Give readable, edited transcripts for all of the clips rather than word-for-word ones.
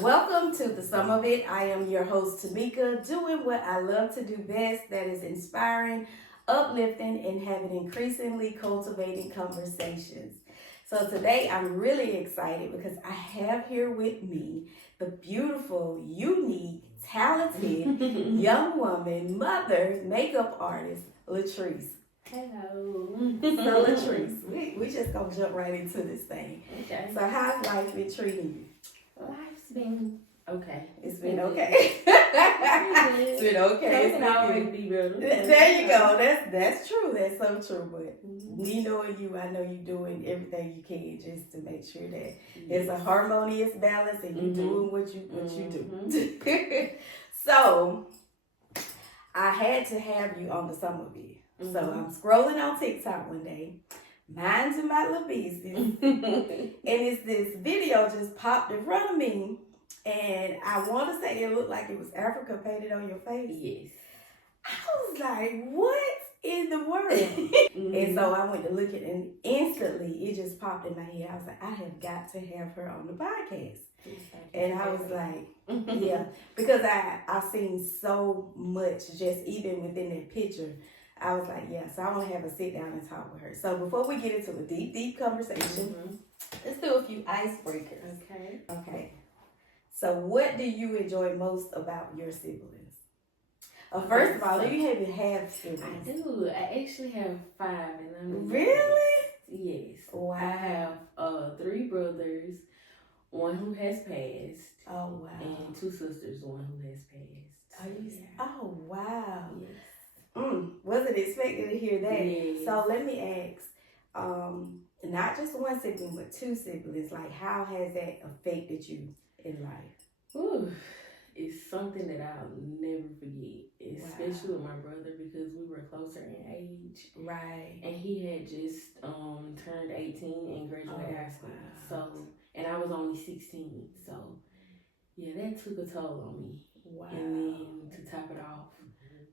Welcome to the Sum of It. I am your host, Tamika, doing what I love to do best, that is inspiring, uplifting, and having increasingly cultivating conversations. So today I'm really excited because I have here with me the beautiful, unique, talented young woman, mother, makeup artist, Latrice. Hello. So Latrice, we just gonna jump right into this thing. Okay. So how's life been treating you? Life's been okay. It's been okay. It's been okay. It can always be better. There you go. That's true. That's so true. But me knowing you, I know you're doing everything you can just to make sure that it's a harmonious balance and you're doing what you do. So I had to have you on the Sum of It. So I'm scrolling on TikTok one day, minding my little business, and it's this video just popped in front of me, and I want to say it looked like it was Africa painted on your face. Yes. I was like, what in the world? And so I went to look at it, and instantly it just popped in my head. I was like, I have got to have her on the podcast. And I was like, yeah, because I've seen so much just even within that picture. I was like, yeah, so I want to have a sit down and talk with her. So before we get into a deep conversation, let's do a few icebreakers. Okay. So what do you enjoy most about your siblings? First of all, do you even have siblings? I do. I actually have 5. And I'm Really? Yes. Wow. I have 3 brothers, 1 who has passed. Oh, wow. And 2 sisters, 1 who has passed. Oh, wow. Yes. Wasn't expecting to hear that. Yes. So let me ask, not just 1 sibling, but 2 siblings. Like, how has that affected you in life? Ooh, it's something that I'll never forget, especially with my brother because we were closer in age. Right. And he had just turned 18 and graduated high school. Wow. So, and I was only 16. So, yeah, that took a toll on me. Wow. And then to top it off,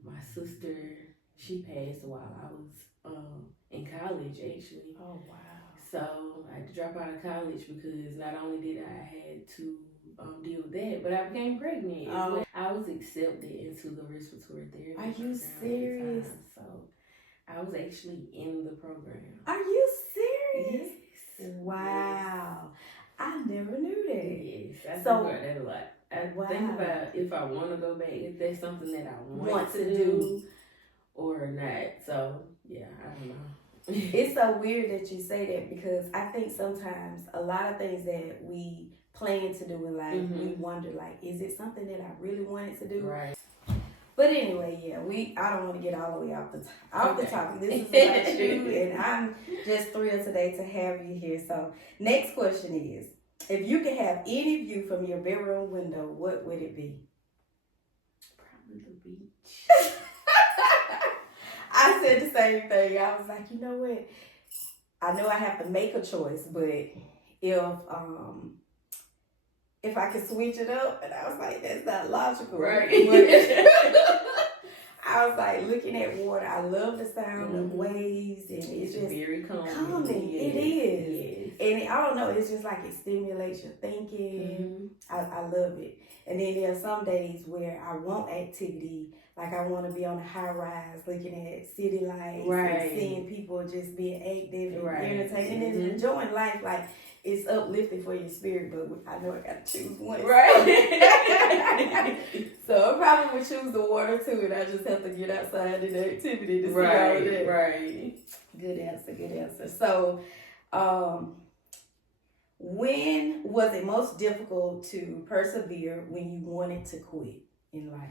my sister, she passed while I was in college, actually. Oh, wow. So I had to drop out of college because not only did I had to deal with that, but I became pregnant. Oh. I was accepted into the respiratory therapy Are you program serious? at the time. So I was actually in the program. Are you serious? Yes. Wow. I never knew that. Yes. I think So- about that a lot. I Wow. think about if I want to go back, if that's something that I want to do or not. So, yeah, I don't know. It's so weird that you say that because I think sometimes a lot of things that we plan to do in life, we wonder like, is it something that I really wanted to do? Right. But anyway, yeah, I don't want to get all the way off the topic. This is about you, and I'm just thrilled today to have you here. So, next question is, if you could have any view from your bedroom window, what would it be? Probably the beach. I said the same thing. I was like, you know what? I know I have to make a choice, but if I could switch it up, and I was like, that's not logical. Right. But I was like looking at water. I love the sound of waves, and it's just very calming. Yes. It is. Yes. And I don't know, it's just like it stimulates your thinking. I love it. And then there are some days where I want activity, like I want to be on a high rise looking at city lights and seeing people just being active and entertaining and enjoying life. Like it's uplifting for your spirit, but I know I got to choose one. Right. So I probably would choose the water too, and I just have to get outside in the activity to see all of that. Right. Good answer. So, when was it most difficult to persevere when you wanted to quit in life?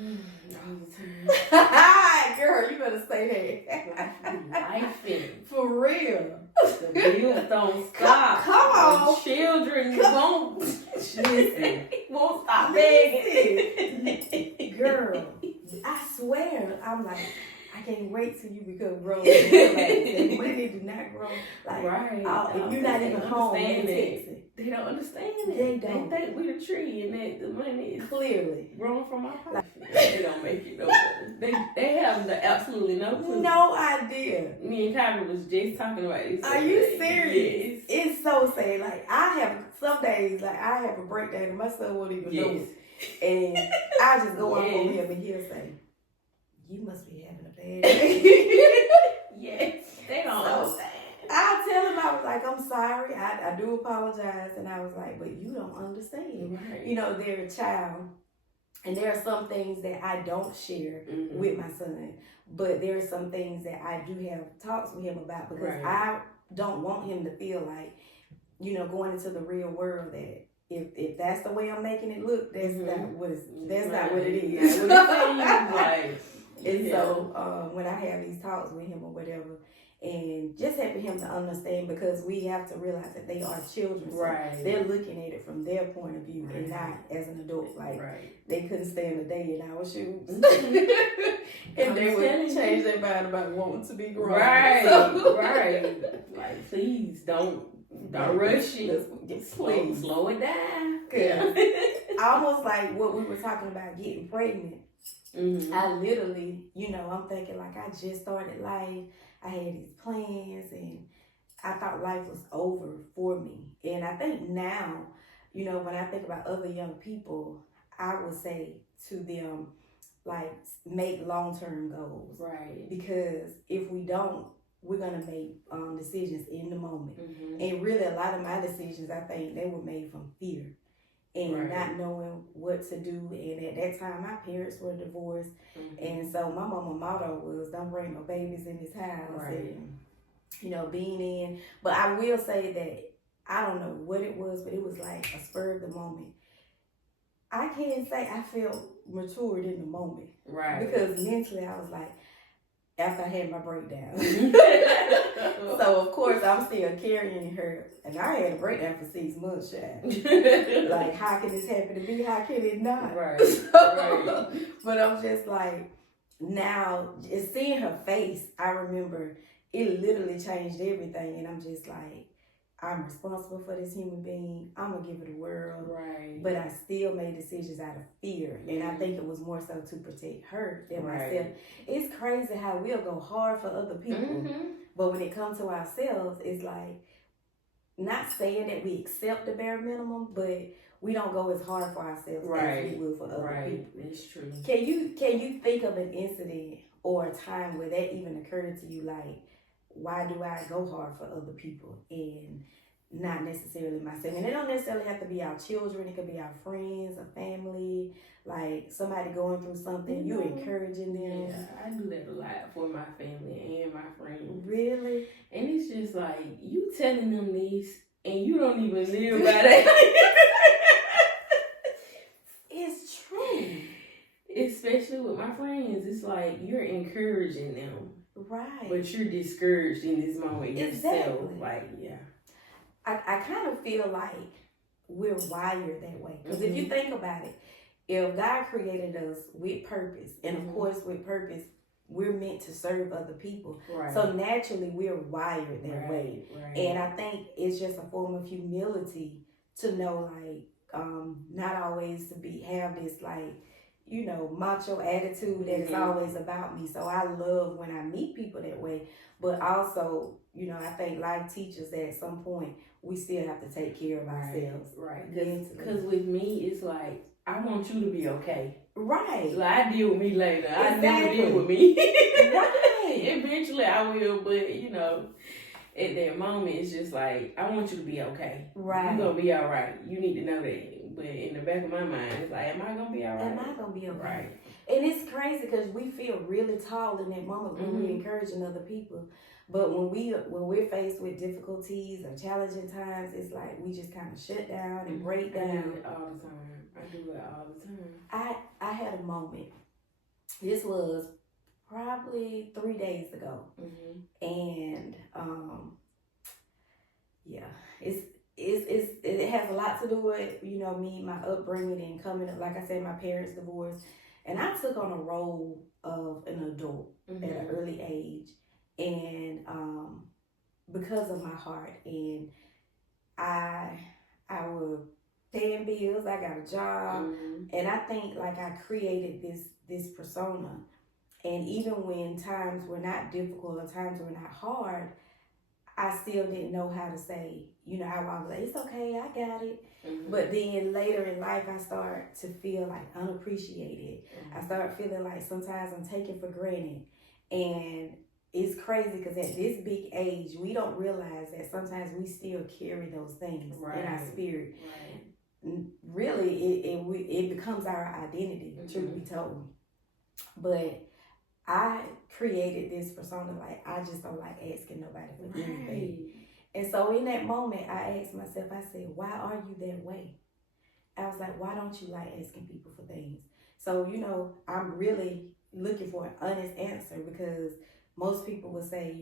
All the time. Girl, you better say that. Life For real. The bills don't stop. Come on. The children won't listen. Won't stop begging. Girl, I swear, I'm like, I can't wait till you become grown. And money do not grow. Like, if you're not even home, they don't understand it. They don't. They think we the tree and that the money is clearly grown from our pocket. They don't make it no better. They have absolutely no clue. No idea. Me and Kyrie was just talking about this. Are you serious? Yes. It's so sad. Like I have some days, like I have a breakdown and my son won't even know it. And I just go up on him and he'll say, "You must be having a bad day." Yes, they don't understand. I tell him, I was like, "I'm sorry. I do apologize." And I was like, "But you don't understand. Right. You know, they're a child. And there are some things that I don't share with my son. But there are some things that I do have talks with him about because I don't want him to feel like, you know, going into the real world that if that's the way I'm making it look, that's not what it is." And so when I have these talks with him or whatever, and just helping him to understand, because we have to realize that they are children. So they're looking at it from their point of view and not as an adult. Like they couldn't stand a day in our shoes. And they would change their mind about wanting to be grown. Like, please don't rush it. Please slow it down. Almost like what we were talking about, getting pregnant. I literally, you know, I'm thinking like I just started life. I had these plans and I thought life was over for me. And I think now, you know, when I think about other young people, I would say to them, like, make long-term goals. Right. Because if we don't, we're going to make decisions in the moment. And really a lot of my decisions, I think they were made from fear. And not knowing what to do. And at that time, my parents were divorced. And so my mama's motto was, "Don't bring no babies in this house." And, you know, being in. But I will say that I don't know what it was, but it was like a spur of the moment. I can't say I felt matured in the moment. Because mentally I was like, after I had my breakdown. So, of course, I'm still carrying her. And I had a breakdown for 6 months, child. Like, how can this happen to me? How can it not? But I'm just like, now, just seeing her face, I remember it literally changed everything. And I'm just like, I'm responsible for this human being. I'm going to give it a whirl. But I still made decisions out of fear. And I think it was more so to protect her than myself. It's crazy how we'll go hard for other people. But when it comes to ourselves, it's like, not saying that we accept the bare minimum, but we don't go as hard for ourselves as we would for other people. That's true. Can you think of an incident or a time where that even occurred to you, like, why do I go hard for other people and not necessarily myself? And it don't necessarily have to be our children. It could be our friends, a family, like somebody going through something, you encouraging them. Yeah, I do that a lot for my family and my friends. Really? And it's just like, you telling them this and you don't even live by that. It's true. Especially with my friends, it's like you're encouraging them. But you're discouraged in this moment yourself. Like, I kind of feel like we're wired that way. Because if you think about it, if God created us with purpose, and of course with purpose, we're meant to serve other people. So naturally we're wired that way. And I think it's just a form of humility to know, like, not always to have this, like, macho attitude that it's always about me. So I love when I meet people that way. But also, I think life teaches that at some point we still have to take care of ourselves. Right. Because with me, it's like, I want you to be okay. Right. Like, I deal with me later. I never deal with me. Right. Eventually I will, but at that moment, it's just like, I want you to be okay. Right. You're going to be all right. You need to know that. But in the back of my mind, it's like, am I going to be all right? Am I going to be okay? Right. And it's crazy because we feel really tall in that moment when we're encouraging other people. But when we're faced with difficulties or challenging times, it's like we just kind of shut down and break down. I do it all the time. I had a moment. This was probably 3 days ago. And it has a lot to do with me, my upbringing, and coming up. Like I said, my parents divorced, and I took on a role of an adult at an early age, and because of my heart, and I was paying bills. I got a job, and I think like I created this persona. And even when times were not difficult or times were not hard, I still didn't know how to say, how I was like, it's okay, I got it. But then later in life, I start to feel like unappreciated. I start feeling like sometimes I'm taken for granted. And it's crazy because at this big age, we don't realize that sometimes we still carry those things in our spirit. Right. Really, it becomes our identity, truth be told. But I created this persona like I just don't like asking nobody for anything. And so in that moment, I asked myself, I said, why are you that way? I was like, why don't you like asking people for things? So, I'm really looking for an honest answer because most people would say,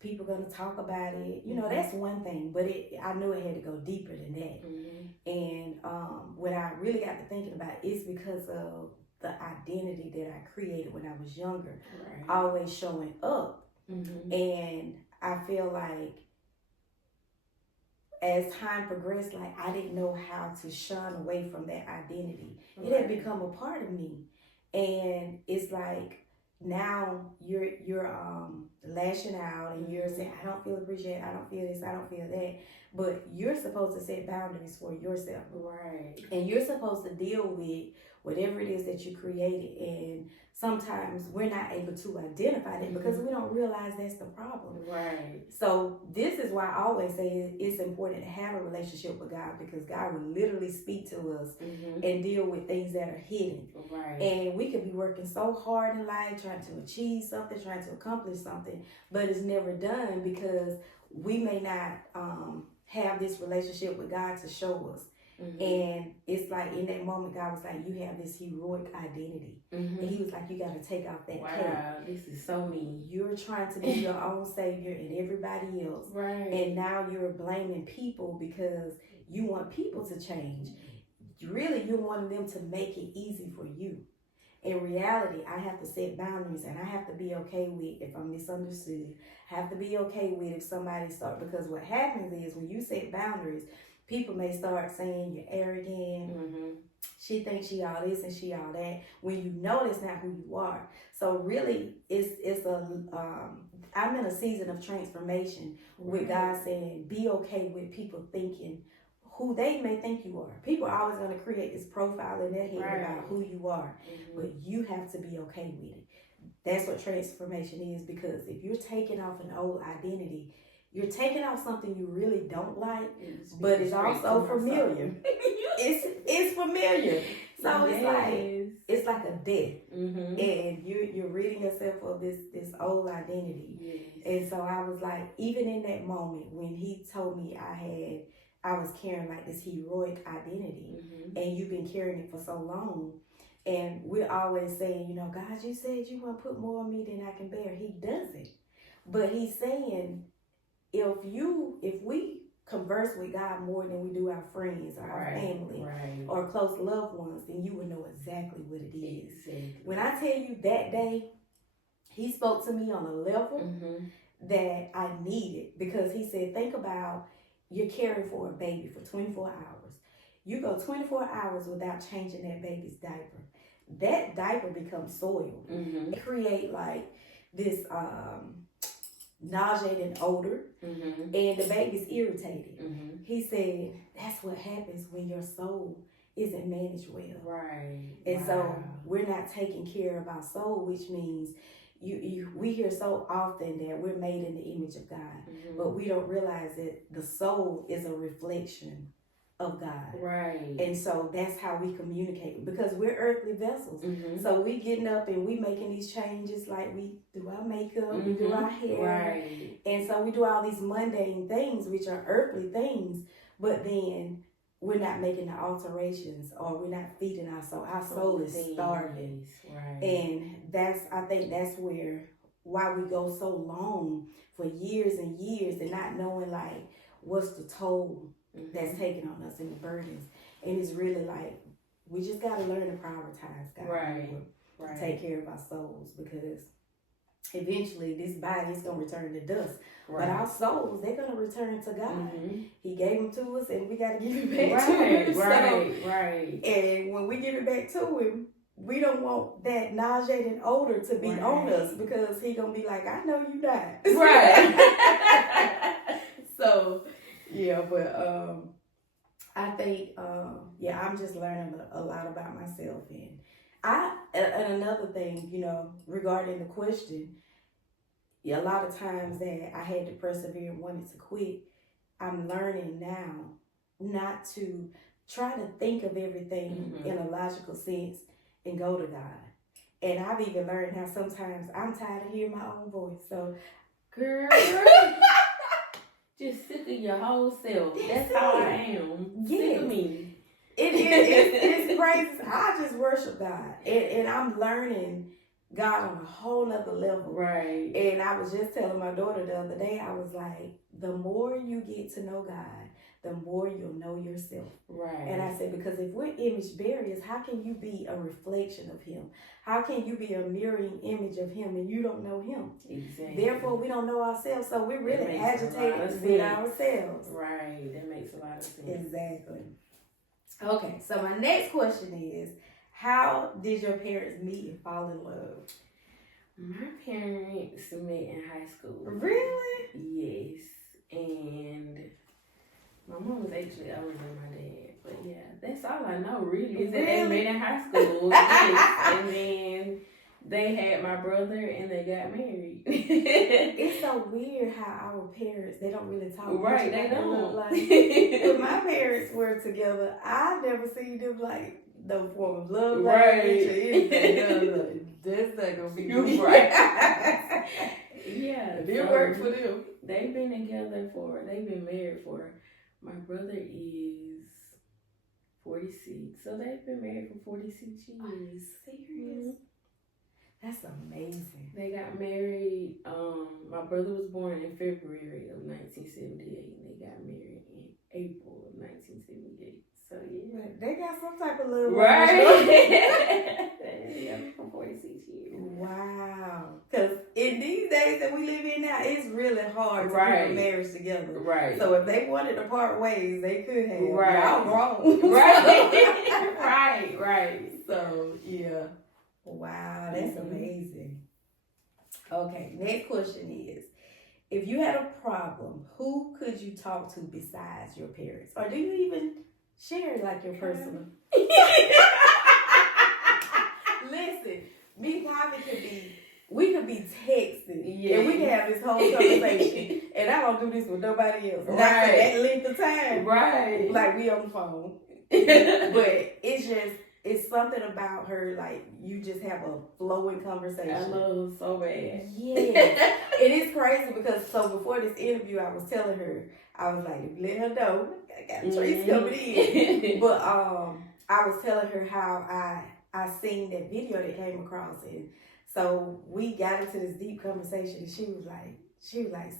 people going to talk about it. That's one thing, but I knew it had to go deeper than that. And when I really got to thinking about it, it's because of the identity that I created when I was younger, always showing up. And I feel like as time progressed, like I didn't know how to shun away from that identity. It had become a part of me. And it's like now you're lashing out and you're saying, I don't feel appreciated, I don't feel this, I don't feel that. But you're supposed to set boundaries for yourself. Right. And you're supposed to deal with whatever it is that you created. And sometimes we're not able to identify that because we don't realize that's the problem. Right. So this is why I always say it's important to have a relationship with God because God will literally speak to us and deal with things that are hidden. Right. And we could be working so hard in life trying to achieve something, trying to accomplish something, but it's never done because we may not have this relationship with God to show us. And it's like in that moment, God was like, you have this heroic identity. And he was like, you got to take off that cape. Wow, this is so mean. You're trying to be your own savior and everybody else. Right. And now you're blaming people because you want people to change. Really, you want them to make it easy for you. In reality, I have to set boundaries and I have to be okay with if I'm misunderstood. I have to be okay with if somebody starts, because what happens is when you set boundaries, people may start saying you're arrogant. She thinks she all this and she all that. When you know that's not who you are. So really, I'm in a season of transformation with God saying, be okay with people thinking who they may think you are. People are always going to create this profile in their head about who you are, but you have to be okay with it. That's what transformation is, because if you're taking off an old identity, you're taking off something you really don't like, but it's also familiar. It's familiar. So it's like a death. And you're ridding yourself of this old identity. Yes. And so I was like, even in that moment when he told me I was carrying like this heroic identity, and you've been carrying it for so long. And we're always saying, God, you said you want to put more on me than I can bear. He doesn't. But he's saying, if we converse with God more than we do our friends or our family or close loved ones, then you will know exactly what it is. Exactly. When I tell you that day, he spoke to me on a level that I needed, because he said, think about you're caring for a baby for 24 hours. You go 24 hours without changing that baby's diaper. that diaper becomes soiled. It create like this nauseating odor, and the baby's irritated. He said that's what happens when your soul isn't managed well. Right. And so we're not taking care of our soul, which means we hear so often that we're made in the image of God, but we don't realize that the soul is a reflection of God. Right. And so that's how we communicate, because we're earthly vessels. So we getting up and we making these changes, like we do our makeup, we do our hair. Right. And so we do all these mundane things, which are earthly things, but then we're not making the alterations, or we're not feeding our soul. Our soul is starving. Right. And I think that's why we go so long for years and years and not knowing like what's the toll that's taken on us and the burdens. And it's really like, we just got to learn to prioritize God. Right. To take care of our souls, because eventually this body is going to return to dust. Right. But our souls, they're going to return to God. He gave them to us, and we got to give it back to him. Right. And when we give it back to him, we don't want that nauseating odor to be on us, because he going to be like, I know you died. Right. So, yeah, but I think, I'm just learning a lot about myself. And another thing, regarding the question, a lot of times that I had to persevere and wanted to quit, I'm learning now not to try to think of everything in a logical sense and go to God. And I've even learned how sometimes I'm tired of hearing my own voice. So, girl, just sick of your whole self. That's how I am. Yes. Sick of me. It's crazy. I just worship God. And I'm learning God on a whole nother level. Right. And I was just telling my daughter the other day, I was like, the more you get to know God, the more you'll know yourself. Right. And I said, because if we're image bearers, how can you be a reflection of him? How can you be a mirroring image of him and you don't know him? Exactly. Therefore, we don't know ourselves, so we're really agitated with ourselves. Right. That makes a lot of sense. Exactly. Okay, so my next question is, how did your parents meet and fall in love? My parents met in high school. Really? Yes. And my mom was actually older than my dad. But yeah, that's all I know really, is that they met in high school. Yes. And then they had my brother and they got married. It's so weird how our parents, they don't really talk. Right, they don't. Like, when my parents were together, I never seen them like no form of love language or anything. That's not gonna be good. Right. Yeah. It didn't work for them. They've been married for, my brother is 46. So they've been married for 46 years. Are you serious? That's amazing. They got married, my brother was born in February of 1978, and they got married in April of 1978. So yeah. They got some type of love. Right. Yeah, for 46 years. Wow. Because in these days that we live in now, it's really hard to put a marriage together. Right. So if they wanted to part ways, they could have. Right. Y'all wrong. Right. Right. So yeah. Wow, that's amazing. Okay, next question is, if you had a problem, who could you talk to besides your parents? Or do you even share like your personal? Listen, me and Bobby we could be texting, and we can have this whole conversation, and I don't do this with nobody else. Right. Not for that length of time. Right. Like we on the phone. But it's something about her, like, you just have a flowing conversation. I love her so bad. Yeah. It is crazy because, so before this interview, I was telling her, I was like, let her know, I got Latrice coming in. But I was telling her how I seen that video that came across, and so we got into this deep conversation, and she was like,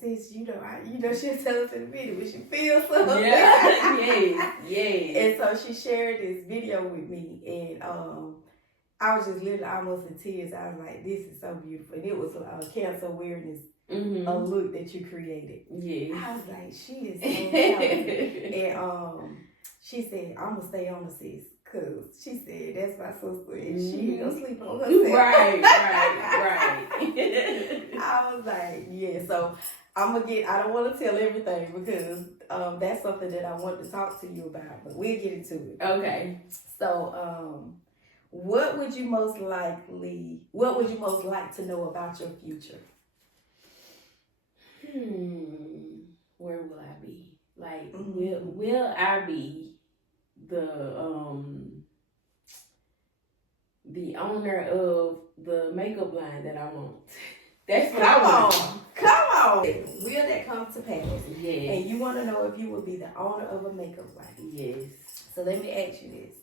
sis, she'll tell us in the video, but she feels something. Yeah. Yes. And so she shared this video with me, and I was just literally almost in tears. I was like, this is so beautiful. And it was cancer awareness, a look that you created. Yeah. I was like, she is so talented. And she said, I'm going to stay on the sis. Cause she said that's my sister and she ain't gonna sleep on herself. Right. I was like, yeah. So I don't want to tell everything because that's something that I want to talk to you about, but we'll get into it. Okay. So what would you most like to know about your future? Where will I be? Like, will I be the owner of the makeup line that I want? That's what I want. Come on. Will that come to pass? Yes. And you want to know if you will be the owner of a makeup line? Yes. So let me ask you this.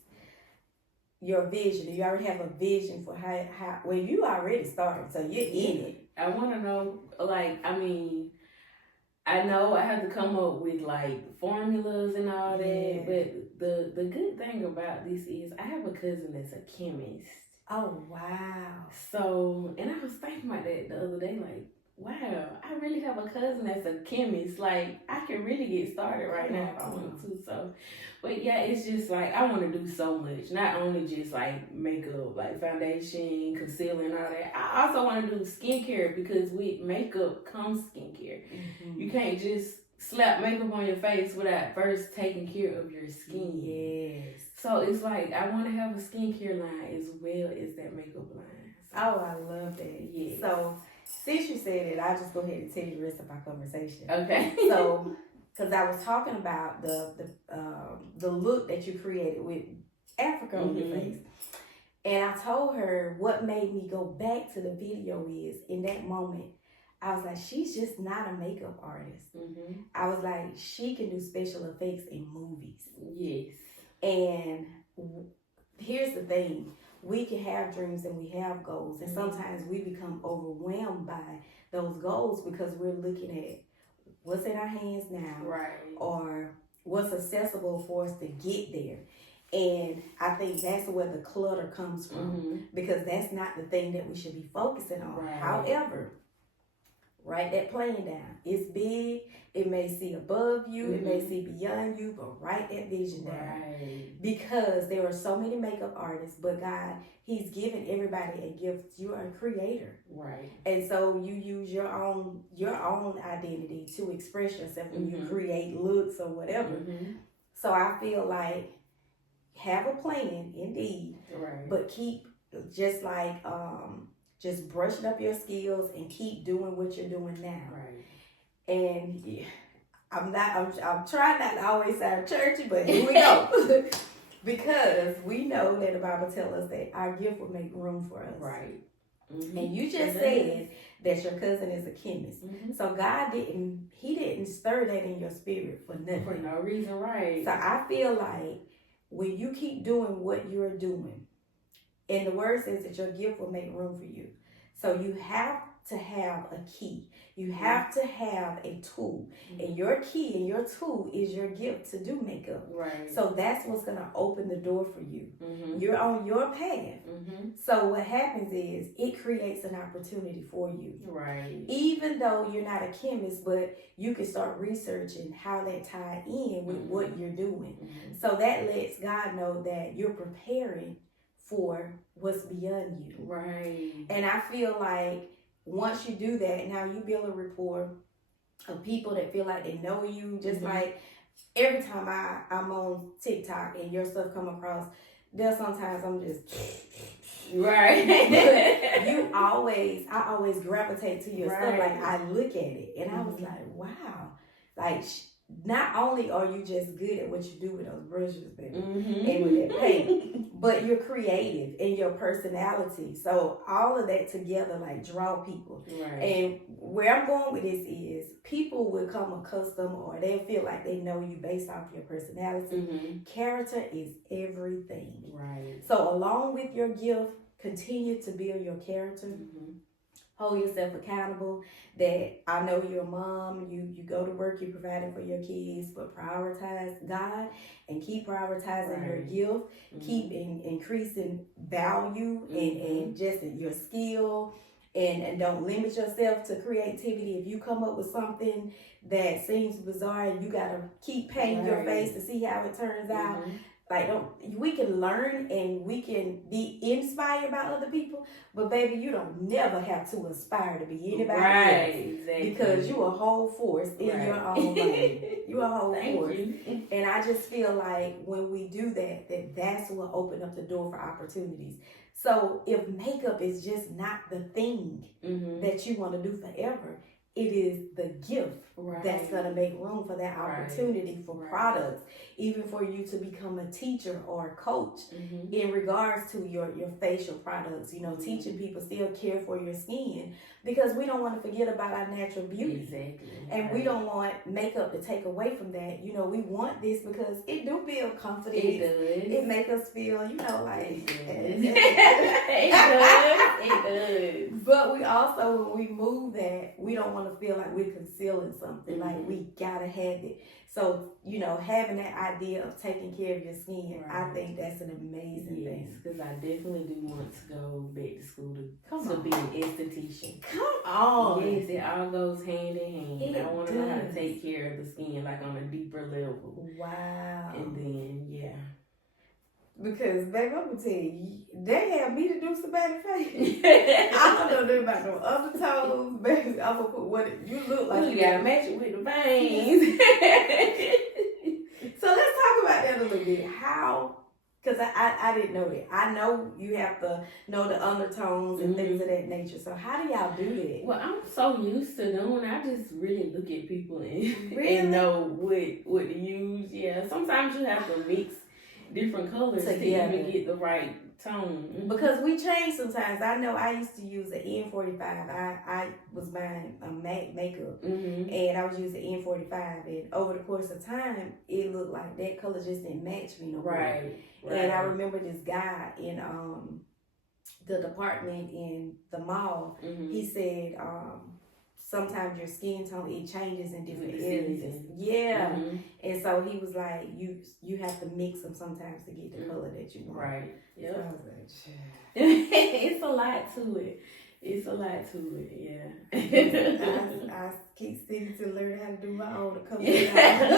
Your vision, do you already have a vision for how well, you already started, so you're in it. I want to know, I know I have to come up with like formulas and all that, but the good thing about this is I have a cousin that's a chemist. Oh, wow. So, and I was thinking about that the other day, like, wow, I really have a cousin that's a chemist. Like, I can really get started right now if I want to. So, but yeah, it's just like, I want to do so much. Not only just like makeup, like foundation, concealer, and all that. I also want to do skincare because with makeup comes skincare. Mm-hmm. You can't just slap makeup on your face without first taking care of your skin. Yes. So it's like, I want to have a skincare line as well as that makeup line. So, oh, I love that. Yes. So, since you said it, I'll just go ahead and tell you the rest of our conversation. Okay. So, because I was talking about the look that you created with Africa on your face. And I told her what made me go back to the video is, in that moment, I was like, she's just not a makeup artist. I was like, she can do special effects in movies. Yes. And here's the thing. We can have dreams and we have goals. And sometimes we become overwhelmed by those goals because we're looking at what's in our hands now. Right. Or what's accessible for us to get there. And I think that's where the clutter comes from. Because that's not the thing that we should be focusing on. Right. However, write that plan down. It's big. It may see above you. It may see beyond you. But write that vision down. Right. Because there are so many makeup artists. But God, He's given everybody a gift. You are a creator. Right. And so you use your own identity to express yourself when you create looks or whatever. So I feel like have a plan, indeed. Right. But keep just brushing up your skills and keep doing what you're doing now. Right. And yeah, I'm trying not to always sound churchy, but here we go. Because we know that the Bible tells us that our gift will make room for us. Right. And you just said that your cousin is a chemist. So God didn't stir that in your spirit for nothing. For no reason, right. So I feel like when you keep doing what you're doing, and the word says that your gift will make room for you. So you have to have a key. You have to have a tool. And your key and your tool is your gift to do makeup. Right. So that's what's going to open the door for you. You're on your path. So what happens is it creates an opportunity for you. Right. Even though you're not a chemist, but you can start researching how that tie in with what you're doing. So that lets God know that you're preparing for what's beyond you. Right. And I feel like once you do that, now you build a rapport of people that feel like they know you. Just like every time I'm on TikTok and your stuff come across, there's sometimes I'm just right. I always gravitate to your stuff. Like I look at it and I was like, wow, like not only are you just good at what you do with those brushes, baby, and with that paint, but you're creative in your personality. So all of that together, like, draw people. Right. And where I'm going with this is people will come accustomed or they'll feel like they know you based off your personality. Character is everything. Right. So along with your gift, continue to build your character. Hold yourself accountable that I know you're a mom, you go to work, you're providing for your kids, but prioritize God and keep prioritizing your gift, keep increasing value and just your skill and don't limit yourself to creativity. If you come up with something that seems bizarre, you got to keep painting your face to see how it turns out. Like, we can learn and we can be inspired by other people, but baby, you don't never have to aspire to be anybody else. Exactly. Because you a whole force in your own way. You a whole force. You. And I just feel like when we do that's what open up the door for opportunities. So if makeup is just not the thing that you want to do forever, it is the gift that's going to make room for that opportunity for products, even for you to become a teacher or a coach in regards to your facial products, teaching people still care for your skin, because we don't want to forget about our natural beauty. Exactly. And we don't want makeup to take away from that. We want this because it do build confidence. It does. It make us feel, like... It does. But we also, when we move that, we don't want to feel like we're concealing something. Like, we gotta have it. So, having that idea of taking care of your skin, I think that's an amazing thing. Because I definitely do want to go back to school to be an esthetician. Come on. Yes, it all goes hand in hand. I want to know how to take care of the skin, like on a deeper level. Wow. And then, Because, baby, I'm going to tell you, they have me to do somebody's face. I don't know about no undertones, baby. I'm going to put what you look like. You got to match it with the veins. So let's talk about that a little bit. How, because I didn't know that. I know you have to know the undertones and things of that nature. So how do y'all do that? Well, I'm so used to doing. I just really look at people and know what to use. Yeah, sometimes you have to mix different colors to even get the right tone. Because we change sometimes. I know I used to use the N45. I was buying a MAC makeup, and I was using N45. And over the course of time, it looked like that color just didn't match me no more. Right. And I remember this guy in the department in the mall. He said, sometimes your skin tone, it changes in different areas. Yeah. And so he was like, you have to mix them sometimes to get the color that you want. Right. Yeah. So I was like, it's a lot to it. It's a lot to it, yeah. I keep studying to learn how to do my own a couple of times.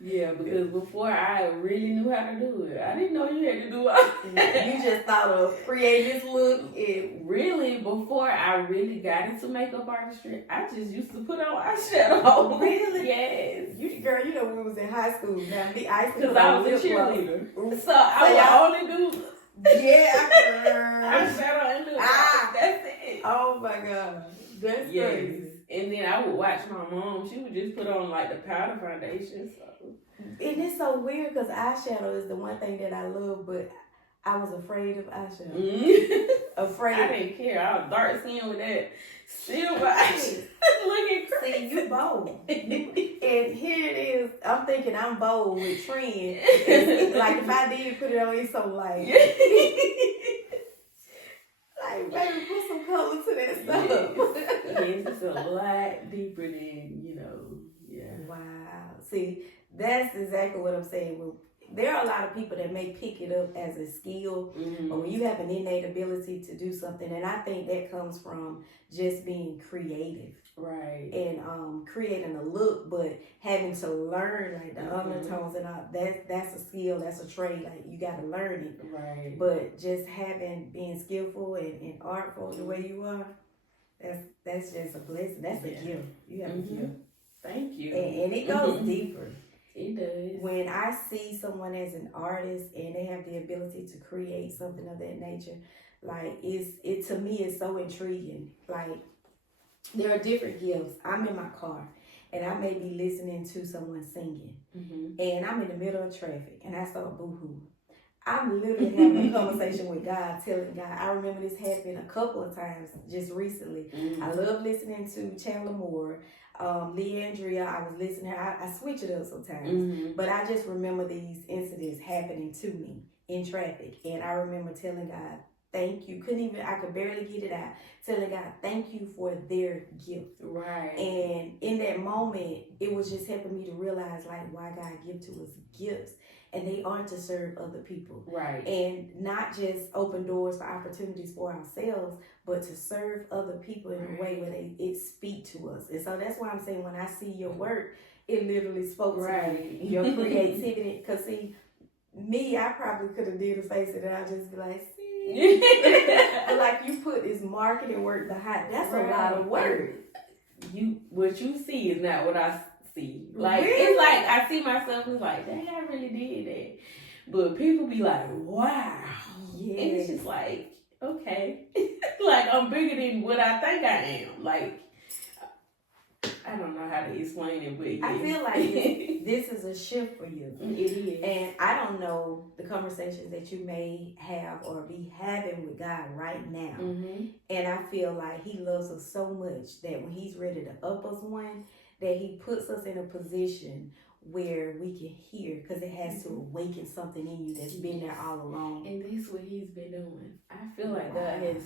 Yeah, because before I really knew how to do it, I didn't know you had to do it. You just thought of creating this look. Really, before I really got into makeup artistry, I just used to put on eyeshadow. Really? Yes. Girl, when we was in high school, now because I was a cheerleader. So I would only do eyeshadow and lip. That's it. Oh my God. That's crazy. And then I would watch my mom. She would just put on like the powder foundation. So. And it's so weird because eyeshadow is the one thing that I love, but I was afraid of eyeshadow. Afraid. I didn't care. I was dark skinned with that silver eyeshadow. Looking crazy. See, you bold. And here it is. I'm thinking I'm bold with trend. Like if I did put it on, it's so light. Like, baby, put some color to that stuff. Yes, it's a lot deeper than, Wow. See, that's exactly what I'm saying. Well, there are a lot of people that may pick it up as a skill, but when you have an innate ability to do something, and I think that comes from just being creative. Right. And creating a look, but having to learn like the undertones and all that's a skill, that's a trade. Like you gotta learn it. Right. But just being skillful and artful the way you are, that's just a blessing. That's a gift. You have a gift. Thank you. And it goes deeper. It does. When I see someone as an artist and they have the ability to create something of that nature, like it to me is so intriguing. Like there are different gifts. I'm in my car and I may be listening to someone singing and I'm in the middle of traffic and I start boo-hoo. I'm literally having a conversation with God, telling God. I remember this happened a couple of times just recently. I love listening to Chandler Moore, Leandria. I was listening. I switch it up sometimes, but I just remember these incidents happening to me in traffic, and I remember telling God, "Thank you." I could barely get it out. Telling God, "Thank you for their gift." Right. And in that moment, it was just helping me to realize like why God gives to us gifts. And they are to serve other people. Right. And not just open doors for opportunities for ourselves, but to serve other people in a way where it speak to us. And so that's why I'm saying when I see your work, it literally spoke to me. Your creativity. Because see, I probably could have did a face and I'll just be like, see. But like you put this marketing work behind, that's a lot of work. What you see is not what I see. Like Really? it's like I see myself and it's like, dang, I really did that. But people be like, wow. Yeah. And it's just like, okay. Like I'm bigger than what I think I am. Like I don't know how to explain it, but I feel like this is a shift for you. It is. And I don't know the conversations that you may have or be having with God right now. Mm-hmm. And I feel like he loves us so much that when he's ready to up us one, that he puts us in a position where we can hear, because it has to awaken something in you that's been there all along. And that's what he's been doing. I feel like God has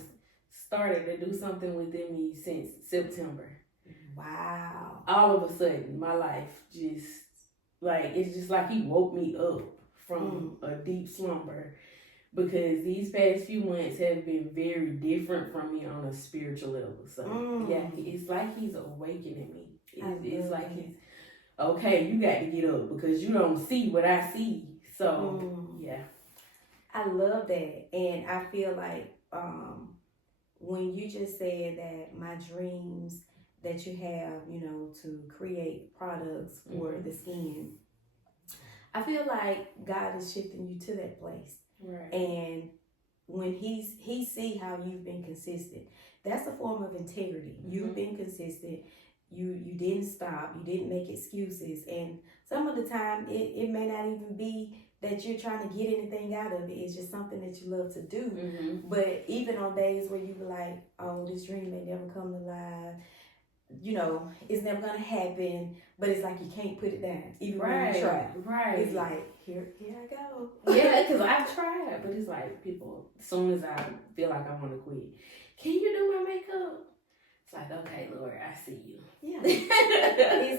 started to do something within me since September. Wow. All of a sudden, my life just, like, it's just like he woke me up from a deep slumber, because these past few months have been very different from me on a spiritual level. So, yeah, it's like he's awakening me. It's like he's, okay, you got to get up because you don't see what I see. So, yeah. I love that. And I feel like when you just said that my dreams that you have, you know, to create products for the skin, I feel like God is shifting you to that place. Right. And when he see how you've been consistent, that's a form of integrity. You've been consistent. You didn't stop. You didn't make excuses. And some of the time, it may not even be that you're trying to get anything out of it. It's just something that you love to do. But even on days where you were like, oh, this dream may never come to life, you know, it's never going to happen, but it's like you can't put it down, even when you try. Right. It's like, here I go. Yeah, because I've tried, but it's like people, as soon as I feel like I want to quit, can you do my makeup? It's like, okay, Lord, I see you. Yeah.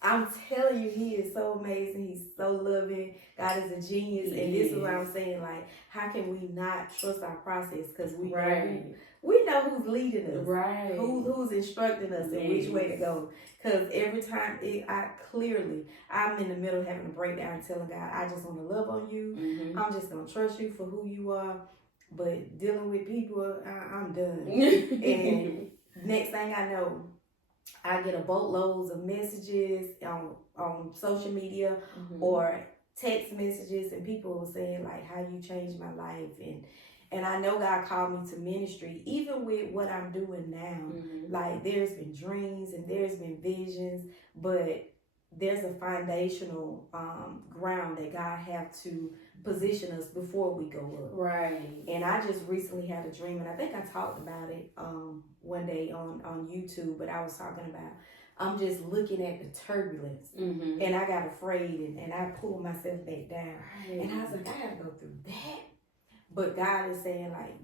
I'm telling you, he is so amazing. He's so loving. God is a genius. And this is what I'm saying, like, how can we not trust our process? Because we know who's leading us. Right. Who's instructing us in which way to go. Because every time I'm in the middle of having a breakdown and telling God, I just want to love on you. I'm just going to trust you for who you are. But dealing with people, I'm done. And next thing I know, I get a boatloads of messages on social media or text messages, and people saying like, how you changed my life. And I know God called me to ministry, even with what I'm doing now. Like, there's been dreams and there's been visions, but there's a foundational ground that God have to position us before we go up. Right. And I just recently had a dream, and I think I talked about it one day on YouTube, but I was talking about, I'm just looking at the turbulence, and I got afraid, and I pulled myself back down. And I was like, I gotta go through that. But God is saying, like,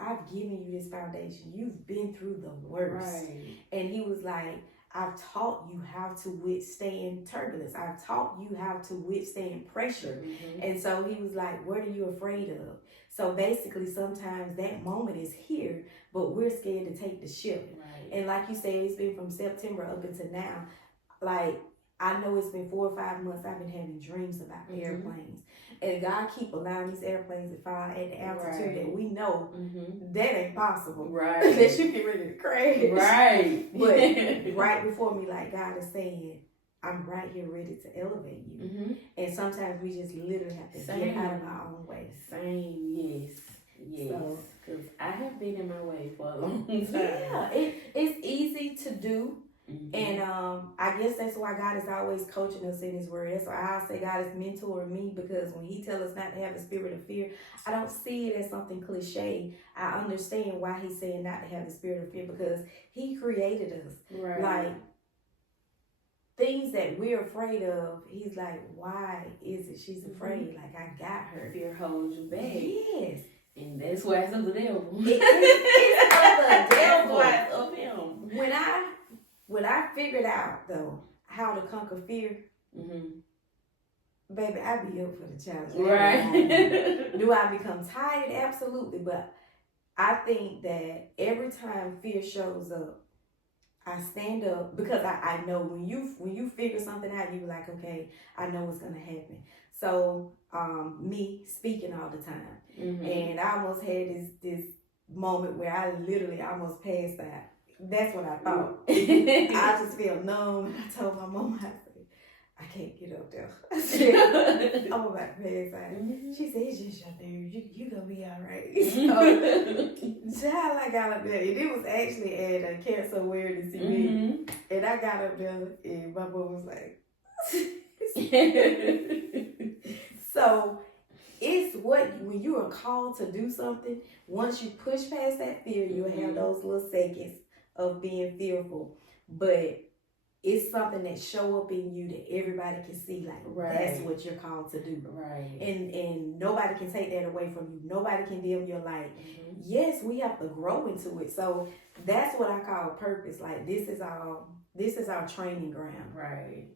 I've given you this foundation. You've been through the worst. Right. And he was like, I've taught you how to withstand turbulence. I've taught you how to withstand pressure. And so he was like, what are you afraid of? So basically, sometimes that moment is here, but we're scared to take the ship. Right. And like you said, it's been from September up until now. Like, I know it's been 4 or 5 months I've been having dreams about airplanes. And God keep allowing these airplanes to fly at the altitude that we know that ain't possible. Right. That you get ready to crash. Right. But right before me, like, God is saying, I'm right here ready to elevate you. And sometimes we just literally have to get out of our own way. Yes. Because I have been in my way for a long time. Yeah, it's easy to do. And I guess that's why God is always coaching us in his word. That's why I say God is mentoring me, because when he tells us not to have a spirit of fear, I don't see it as something cliche. I understand why he's saying not to have the spirit of fear, because he created us. Right. Like, things that we're afraid of, he's like, why is it she's afraid? Like, I got her. Fear holds you back. Yes. And that's why it's of the devil. It's of the devil. That's why it's of him. When I figured out, though, how to conquer fear, baby, I be up for the challenge. Right. Do I become tired? Absolutely. But I think that every time fear shows up, I stand up because I know when you figure something out, you be like, okay, I know what's gonna happen. So me speaking all the time, and I almost had this moment where I literally almost passed out. That's what I thought. I just feel numb. I told my mom, I said, I can't get up there. I said, I'm about to pass out. She said, it's just your nerves. You gonna be all right. So, child, I got up there, and it was actually at a cancer awareness event. And I got up there, and my mom was like, so it's when you are called to do something, once you push past that fear, you'll have those little seconds of being fearful. But it's something that show up in you that everybody can see, like that's what you're called to do. Right. And nobody can take that away from you. Nobody can dim your light. Yes, we have to grow into it. So that's what I call purpose. Like this is our training ground. Right.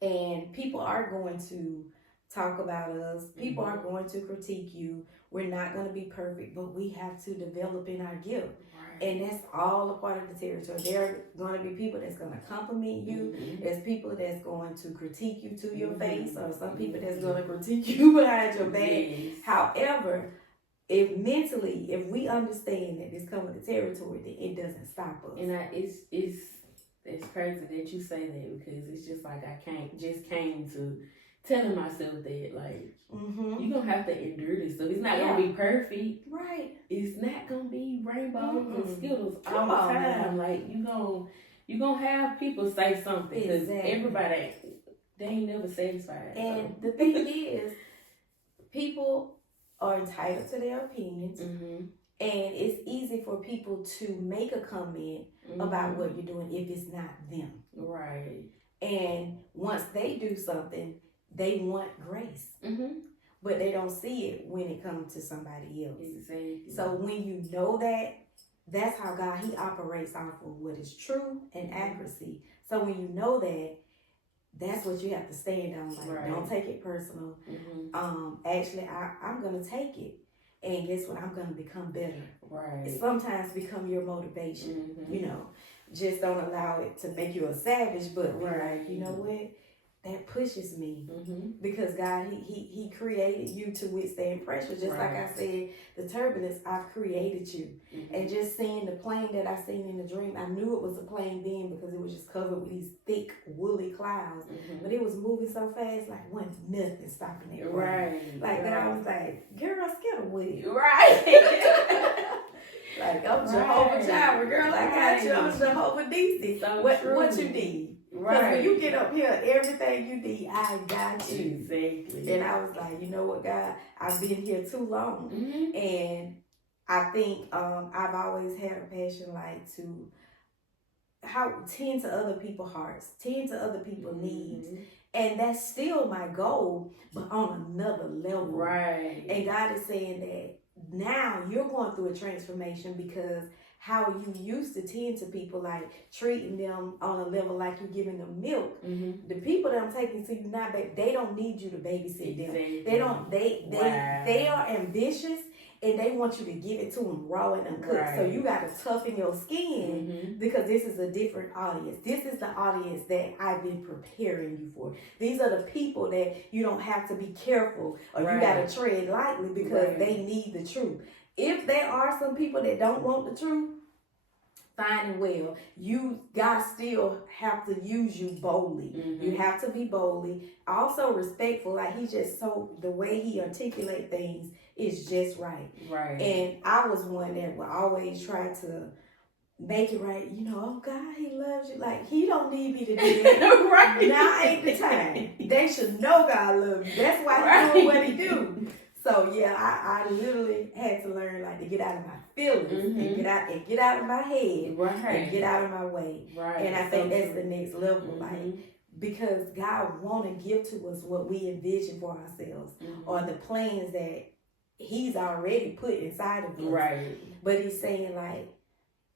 And people are going to talk about us. People are going to critique you. We're not going to be perfect, but we have to develop in our gift. Right. And that's all a part of the territory. There are going to be people that's going to compliment you. There's people that's going to critique you to your face, or some people that's going to critique you behind your back. However, if we understand that this comes with the territory, then it doesn't stop us. And it's crazy that you say that, because it's just like I came to telling myself that, like, you're going to have to endure this stuff. It's not going to be perfect. Right. It's not going to be rainbows and Skittles all the time. Like, you're gonna have people say something, because everybody, they ain't never satisfied. And the thing is, people are entitled to their opinions. And it's easy for people to make a comment about what you're doing if it's not them. Right. And once they do something, they want grace. But they don't see it when it comes to somebody else. Exactly. So when you know that, that's how God, he operates off of what is true and accuracy. So when you know that, that's what you have to stand on. Like, don't take it personal. Actually, I'm going to take it. And guess what? I'm going to become better. Right. It sometimes become your motivation. You know, just don't allow it to make you a savage, but like, you know what? That pushes me, because God, he created you to withstand pressure. Just like I said, the turbulence, I've created you. And just seeing the plane that I seen in the dream, I knew it was a plane then because it was just covered with these thick, woolly clouds. But it was moving so fast, like wasn't nothing stopping it. Right. Like that, I was like, girl, scared of it. Right. Like, I'm Jehovah Jireh, girl, I got you. I'm Jehovah Nisi. So what you need? Because when you get up here, everything you need, I got you. Exactly. And I was like, you know what, God, I've been here too long. And I think I've always had a passion, like, to tend to other people's hearts, tend to other people's needs. And that's still my goal, but on another level. Right. And God is saying that now you're going through a transformation, because how you used to tend to people, like treating them on a level like you're giving them milk. The people that I'm taking to you now, they don't need you to babysit them. They don't. They are ambitious, and they want you to give it to them raw and uncooked. So you got to toughen your skin, because this is a different audience. This is the audience that I've been preparing you for. These are the people that you don't have to be careful, or you got to tread lightly, because they need the truth. If there are some people that don't want the truth, fine and well, God still have to use you boldly. You have to be boldly, also respectful. Like, the way he articulate things is just right. Right. And I was one that would always try to make it right. You know, oh God, he loves you. Like, he don't need me to do that. Right. Now ain't the time. They should know God loves you. That's why he doing what he do. So yeah, I literally had to learn, like, to get out of my feelings and get out of my head and get out of my way. Right. And I think that's the next level, like, because God want to give to us what we envision for ourselves, or the plans that he's already put inside of us. Right. But he's saying, like,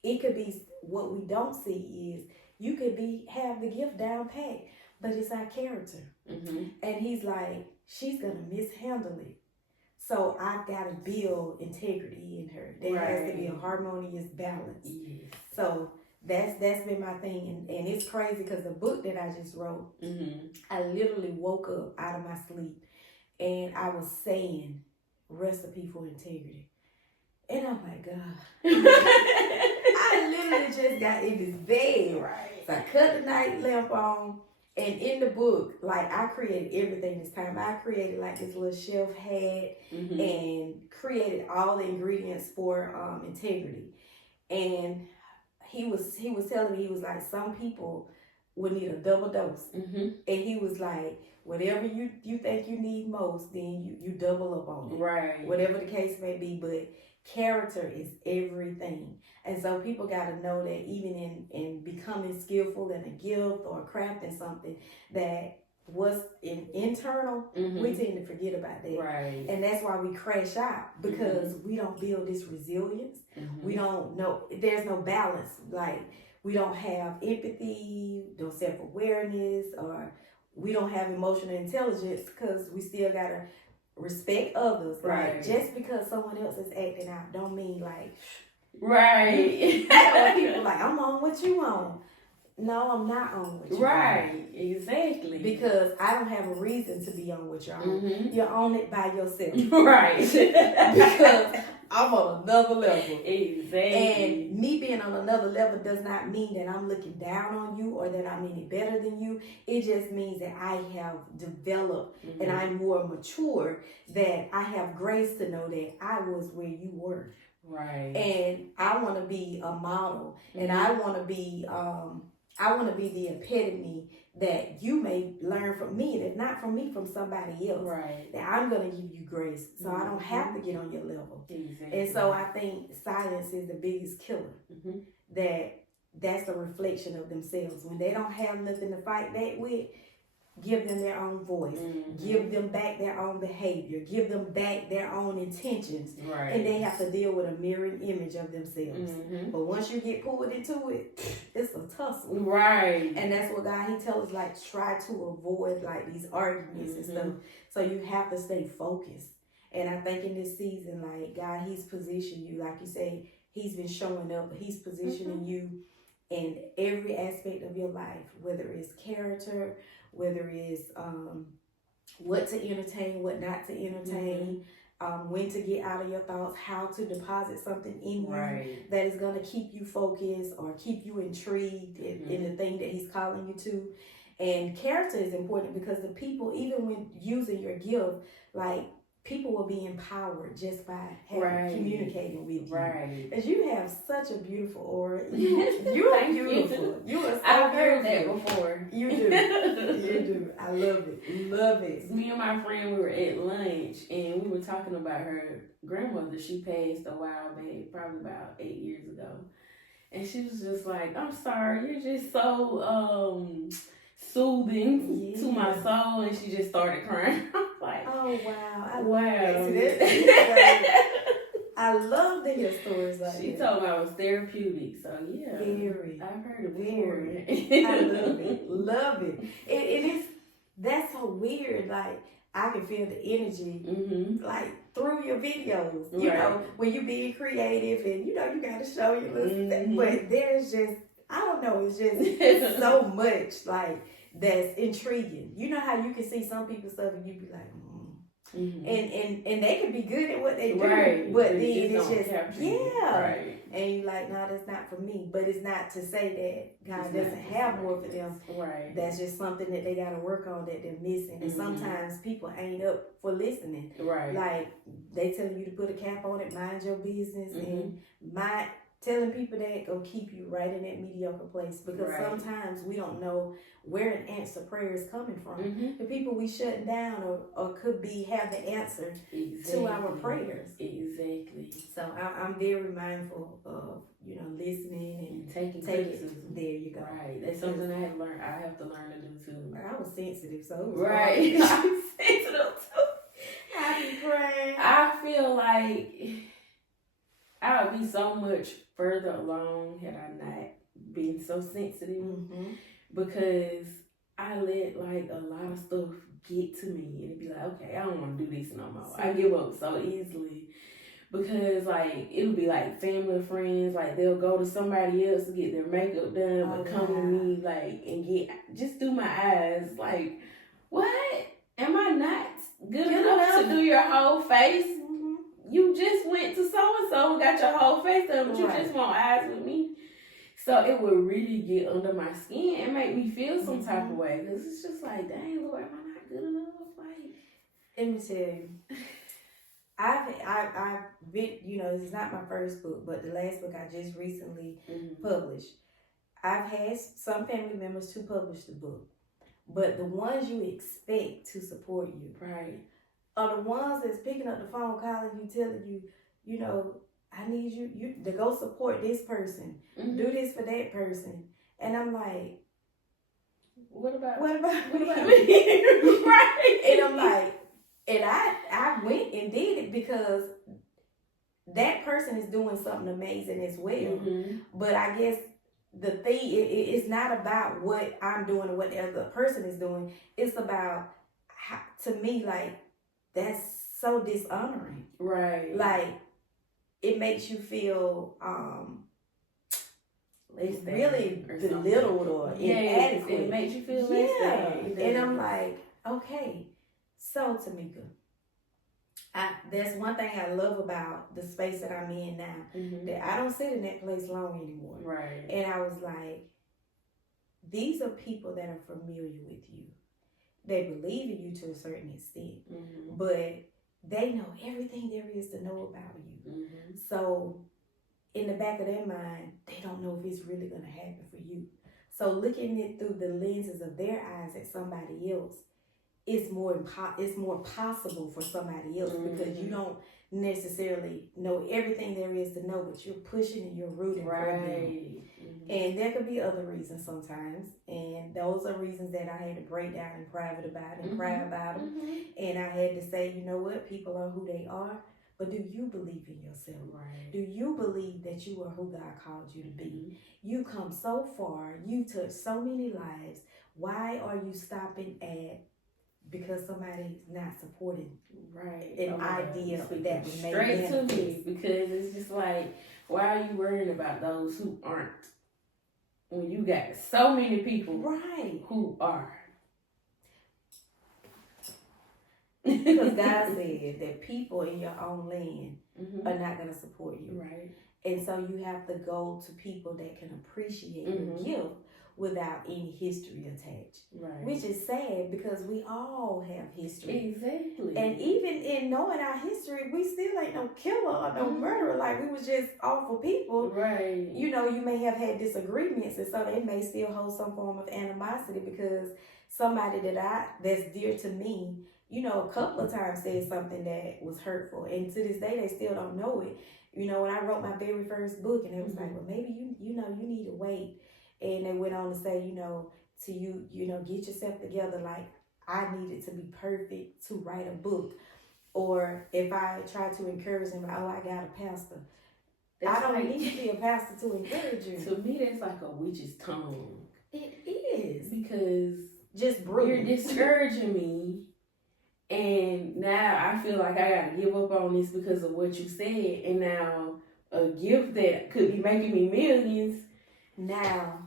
it could be what we don't see is you could have the gift down pat, but it's our character. And he's like, she's gonna mishandle it. So I've got to build integrity in her. There has to be a harmonious balance. Yes. So that's been my thing, and it's crazy because the book that I just wrote, I literally woke up out of my sleep and I was saying recipe for integrity, and I'm like, God, I literally just got in this bed, Right. So I cut the night lamp on, and in the book, like I created everything this time. I created like this little shelf hat and created all the ingredients for integrity, and he was telling me, he was like, some people would need a double dose. And he was like, whatever you think you need most, then you double up on it. Right. Whatever the case may be, but character is everything. And so people got to know that even in becoming skillful in a gift or crafting something, that what's internal, we tend to forget about that. Right. And that's why we crash out, because we don't build this resilience. We don't know, there's no balance. Like, we don't have empathy, no self-awareness, or we don't have emotional intelligence, because we still got to respect others. Right. Like, just because someone else is acting out don't mean like, right. You know, when people like, I'm on what you on. No, I'm not on what you're Right, exactly. Because I don't have a reason to be on what you're on. You're on it by yourself. Right. Because I'm on another level. Exactly. And me being on another level does not mean that I'm looking down on you or that I'm any better than you. It just means that I have developed and I'm more mature, that I have grace to know that I was where you were. Right. And I want to be a model, and I want to be the epitome that you may learn from me, and if not from me, from somebody else. Right. That I'm going to give you grace, so I don't have to get on your level. Exactly. And so I think silence is the biggest killer. That's a reflection of themselves. When they don't have nothing to fight back with, give them their own voice. Give them back their own behavior. Give them back their own intentions. Right. And they have to deal with a mirrored image of themselves. But once you get pulled into it, it's a tussle. Right. And that's what God, he tells us, like, try to avoid like these arguments and stuff. So you have to stay focused. And I think in this season, like, God, he's positioned you, like you say, he's been showing up, but he's positioning you in every aspect of your life, whether it's character, whether it's what to entertain, what not to entertain, when to get out of your thoughts, how to deposit something in you that is going to keep you focused or keep you intrigued in the thing that he's calling you to. And character is important, because the people, even when using your gift, like, people will be empowered just by communicating with you. Right. Because you have such a beautiful aura. You are beautiful. You are so I've heard beautiful. that before. You do. You do. I love it. Love it. Me and my friend, we were at lunch, and we were talking about her grandmother. She passed a while back, probably about 8 years ago. And she was just like, I'm sorry, you're just so soothing to my soul. And she just started crying. Like, oh wow, I wow. I love to hear stories like she that. told me I was therapeutic, so yeah. Very. I've heard it before. I love it. Love it. And that's so weird. Like, I can feel the energy like through your videos. You know, when you being creative and you gotta show your little stuff. But there's just, I don't know, it's just so much like that's intriguing. You know how you can see some people's stuff and you be like, and they can be good at what they do, but then it's just and you like, no, that's not for me. But it's not to say that God doesn't have more for them. That's just something that they got to work on, that they're missing. And sometimes people ain't up for listening. Like, they telling you to put a cap on it, mind your business, and telling people that go keep you right in that mediocre place, because sometimes we don't know where an answer prayer is coming from. The people we shutting down or could have the answer to our prayers. Exactly. So I'm very mindful of listening and taking criticism. There you go. Right. That's something I have learned. I have to learn to do too. I was sensitive, so I'm sensitive too. I be praying. I feel like I would be so much further along had I not been so sensitive, because I let like a lot of stuff get to me and it'd be like, okay, I don't want to do this no more. I give up so easily. because like it'll be like family and friends, like they'll go to somebody else to get their makeup done, but come to me like and just do my eyes. Like, what? Am I not good enough to do your whole face? You just went to so and so and got your whole face done, but you just want eyes with me. So it would really get under my skin and make me feel some type of way, because it's just like, dang, Lord, am I not good enough? Like, let me tell you, I've been, this is not my first book, but the last book I just recently published. I've had some family members to publish the book, but the ones you expect to support you, right, are the ones that's picking up the phone, calling you, telling you, I need you to go support this person, do this for that person, and I'm like, what about me? Right? And I'm like, and I went and did it because that person is doing something amazing as well. But I guess the thing, it's not about what I'm doing or what the other person is doing. It's about, to me, like, that's so dishonoring. Right. Like, it makes you feel really belittled or inadequate. It makes you feel less than. And I'm like, okay, so Tamika, that's one thing I love about the space that I'm in now, that I don't sit in that place long anymore. Right. And I was like, these are people that are familiar with you. They believe in you to a certain extent, but they know everything there is to know about you. So in the back of their mind, they don't know if it's really going to happen for you. So looking it through the lenses of their eyes at somebody else, it's more possible for somebody else, because you don't necessarily know everything there is to know, but you're pushing and you're rooting for them. And there could be other reasons sometimes, and those are reasons that I had to break down in private about and cry about them. And I had to say, you know what, people are who they are, but do you believe in yourself? Right. Do you believe that you are who God called you to be? You come so far, you touch so many lives. Why are you stopping at because somebody's not supporting an idea that would make straight to me? Because it's just like, why are you worrying about those who aren't when you got so many people who are? Because God said that people in your own land are not going to support you. Right. And so you have to go to people that can appreciate your gift without any history attached. Right. Which is sad, because we all have history. Exactly. And even in knowing our history, we still ain't no killer or no murderer. Like, we was just awful people. Right. You may have had disagreements, and so they may still hold some form of animosity because somebody that's dear to me, a couple of times said something that was hurtful. And to this day, they still don't know it. When I wrote my very first book, and it was like, well, maybe you need to wait. And they went on to say, get yourself together. Like, I needed to be perfect to write a book. Or if I try to encourage them, like, oh, I got a pastor. I don't need to be a pastor to encourage you. To me, that's like a witch's tongue. It is. Because just brutal. You're discouraging me. And now I feel like I gotta give up on this because of what you said. And now a gift that could be making me millions, now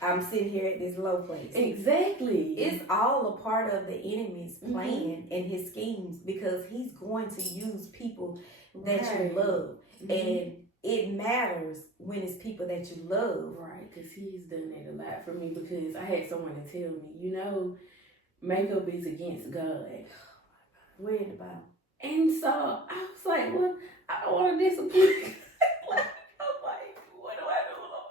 I'm sitting here at this low place. Exactly. It's all a part of the enemy's plan and his schemes, because he's going to use people that you love. And it matters when it's people that you love. Right, because he's done that a lot for me, because I had someone to tell me, makeup is against God. Where in the Bible? And so I was like, well, I don't want to disappoint you. I'm like, what do I do, Lord?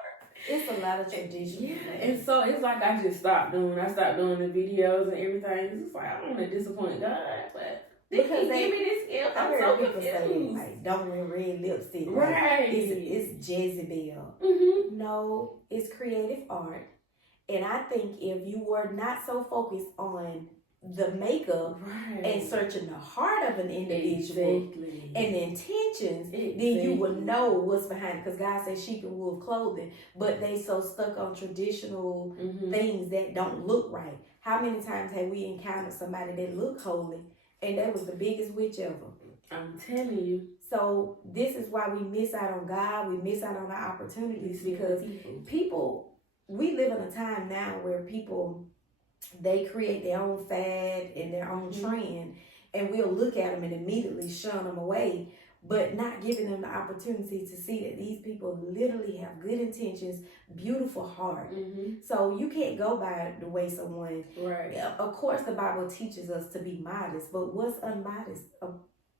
It's a lot of tradition. Yeah, and so it's like I stopped doing the videos and everything. It's like, I don't want to disappoint God, but because they give me this gift. I'm so people say, like, don't wear red lipstick. Right. It's Jezebel. No, it's creative art. And I think if you were not so focused on the makeup and searching the heart of an individual and the intentions, then you would know what's behind it. Because God says sheep and wolf clothing, but they so stuck on traditional things that don't look right. How many times have we encountered somebody that looked holy and that was the biggest witch ever? I'm telling you. So this is why we miss out on God. We miss out on our opportunities because people, we live in a time now where people, they create their own fad and their own trend, and we'll look at them and immediately shun them away, but not giving them the opportunity to see that these people literally have good intentions, beautiful heart. So you can't go by the way someone, of course the Bible teaches us to be modest, but what's unmodest